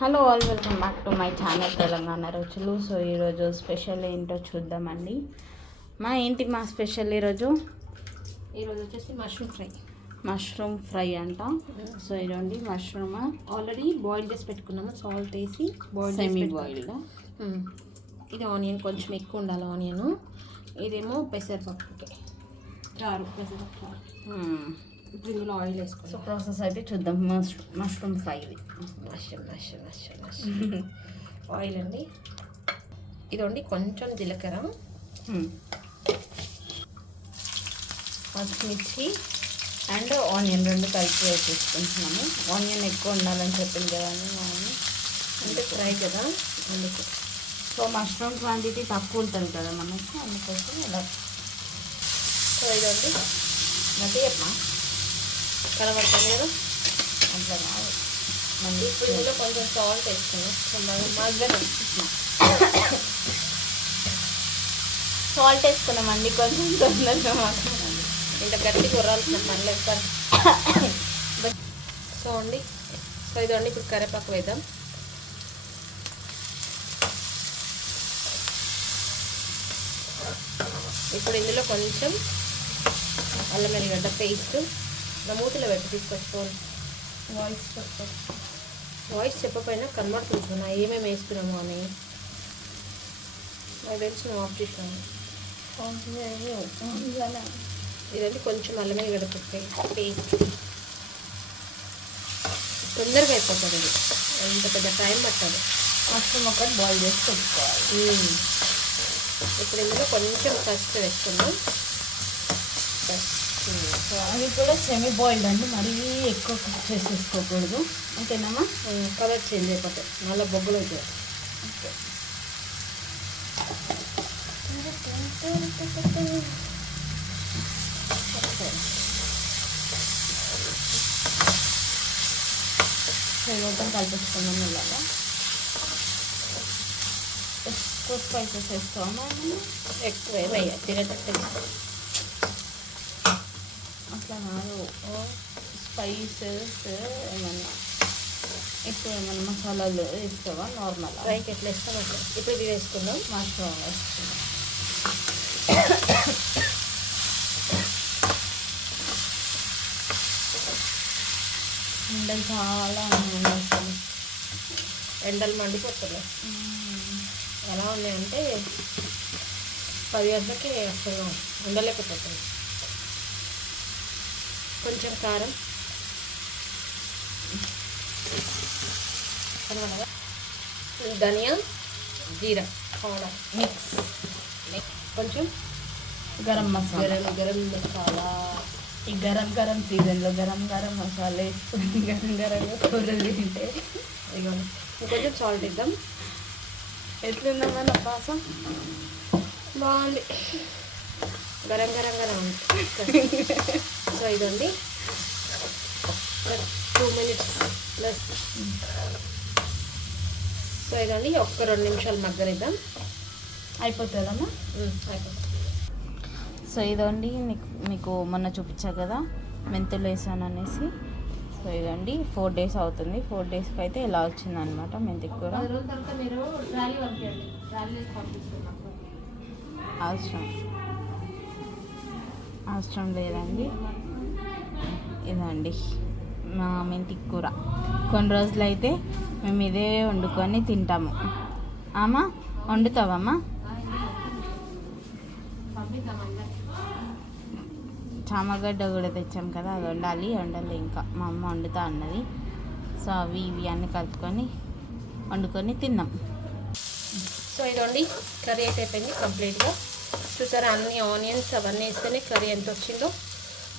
Hello all welcome back to my channel Telangana రుచులు. So ఈరోజు special ఏంటో చూద్దామండి. మా ఏంటి మా స్పెషల్ ఈరోజు? ఈరోజు వచ్చేసి మష్రూమ్ ఫ్రై. మష్రూమ్ ఫ్రై అంట. సో ఇదండి మష్రూమ్ ఆల్రెడీ బాయిల్ చేసి పెట్టుకున్నాము. సాల్ట్ వేసి బాయిల్ సెమీ బాయిల్డ్ ఇది ఆనియన్ కొంచెం ఎక్కువ ఉండాలి ఆనియన్. ఇదేమో పెసరపప్పుకి. చారు పెసరపప్పు. ఇప్పుడు ఇందులో ఆయిల్ సో వేసుకోవాలి ప్రాసెస్ అయితే చూద్దాం. Mushroom mushroom fry mushroom. Mushroom mushroom mushroom oil అండి. ఇదండి కొంచెం జీలకర్ర. పచ్చిమిర్చి అండ్ ఆనియన్ రెండు కలిపి వేసేసుకుంటున్నాము ఆనియన్ ఎక్కువ ఉండాలని చెప్పింది కదండి మా మమ్మీ అంటే ఫ్రై కదా. అందుకు సో మష్రూమ్ క్వాంటిటీ తక్కువ ఉంటుంది కదా మనకి. అందుకోసం ఇలా. సో ఇదండి. చెప్పమా కనబడతలేదు. అట్లా కాదు ఇప్పుడు ఇందులో కొంచెం సాల్ట్ వేసుకున్నాం మగ్గన సాల్ట్ వేసుకున్నామండి కొంచెం తొందరగా మాట్లాడండి. ఇంత గట్టి గుర్రాల్సిన పనిలేదు సార్ సో అండి సో ఇదండి ఇప్పుడు కరివేపాకు వేద్దాం. ఇప్పుడు ఇందులో కొంచెం అల్లం ఎల్లిగడ్డ పేస్ట్. నా మూతిలో పెట్టి తీసుకొచ్చుకోవాలి. వాయిస్ చెప్పండి వాయిస్ చెప్పకపోయినా కనబడుతుంది నా ఏమేమి వేసుకున్నాము అని. నాకు తెలిసి నువ్వు ఆఫ్ చేసినాను ఇదండి కొంచెం అల్లం ఎల్లిగడ్డ పేస్ట్. తొందరగా అయిపోతుంది ఇది ఇంత పెద్ద టైం పట్టదు. మష్రూమ్ ఒకటి బాయిల్ చేసి పెట్టుకోవాలి. ఇప్పుడు ఇందులో కొంచెం పసుపు వేసుకుందాం. పసుపు. సో అది కూడా సెమీ బాయిల్డ్ అండి. మరీ ఎక్కువ కుక్ చేసేసుకోకూడదు. ఓకేనమ్మా కలర్ చేంజ్ అయిపోతాయి. మళ్ళీ బొగ్గులు అవుతాయి. సో ఇది మొత్తం కలిపించుకుందాం ఇలాగా. ఎక్కువ స్పైసెస్ వేస్తామా ఎక్కువ వేయ తినేటట్టు. అట్లా స్పైసెస్ ఏమన్నా ఇప్పుడు ఏమన్నా మసాలాలు వేస్తావా నార్మల్ ఫ్రైకి ఎట్లా వేస్తాం అట్లా ఇప్పుడు ఇది వేసుకుందాం మష్రూమ్ వేసుకుందాం ఎండలు చాలా ఉన్నాయి అసలు ఎండలు మండిపోతున్నాయి ఎలా ఉన్నాయంటే పది గంటలకి అసలు ఉండలేకపోతుంది కొంచెం కారం? ధనియా జీరా పౌడర్ మిక్స్. కొంచెం గరం మసాలా. గరం గరం మసాలా. ఈ గరం గరం సీజన్లో గరం గరం మసాలా. వేసుకుని గరం గరంగా కూరలు తింటే. ఇంకొంచెం సాల్ట్ ఇద్దాం. ఎట్లుందమ్మా నా పాసం బాగుంది. గరం గరం గరం. సో ఇదండి. టూ మినిట్స్ ప్లస్ సో ఇదండి ఒక్క రెండు నిమిషాలు మగ్గనిద్దాం. అయిపోతుందమ్మా? అయిపోతుంది. సో ఇదండి మీకు మీకు మొన్న చూపించా కదా మెంతులు వేసాను అనేసి. సో ఇదండి ఫోర్ డేస్ అవుతుంది. ఫోర్ డేస్కి అయితే ఇలా వచ్చిందనమాట మెంతి కూర. పది రోజుల తర్వాత మీరు ర్యాలీ పంపించండి. ర్యాలీ పంపిస్తున్నాం అవసరం. అవసరం లేదండి. ఇదండి మా మెంతి కూర. కొన్ని రోజులు అయితే మేము ఇదే వండుకొని తింటాము. ఆమా వండుతావమ్మా? చామగడ్డ కూడా తెచ్చాం కదా అది వండాలి వండాలి ఇంకా. మా అమ్మ వండుతా అన్నది. సో అవి ఇవి అన్నీ కలుపుకొని వండుకొని తిన్నాం. సో ఇదండి కర్రీ అయితే అయిపోయింది కంప్లీట్గా. చూసారా అన్ని ఆనియన్స్ అవన్నీ వేస్తేనే కర్రీ ఎంత వచ్చిందో.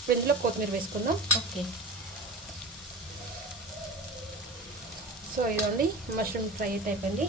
ఇందులో కొత్తిమీర వేసుకుందాం. ఓకే. సో ఇదండి మష్రూమ్ ఫ్రై అయితే అయిపోయింది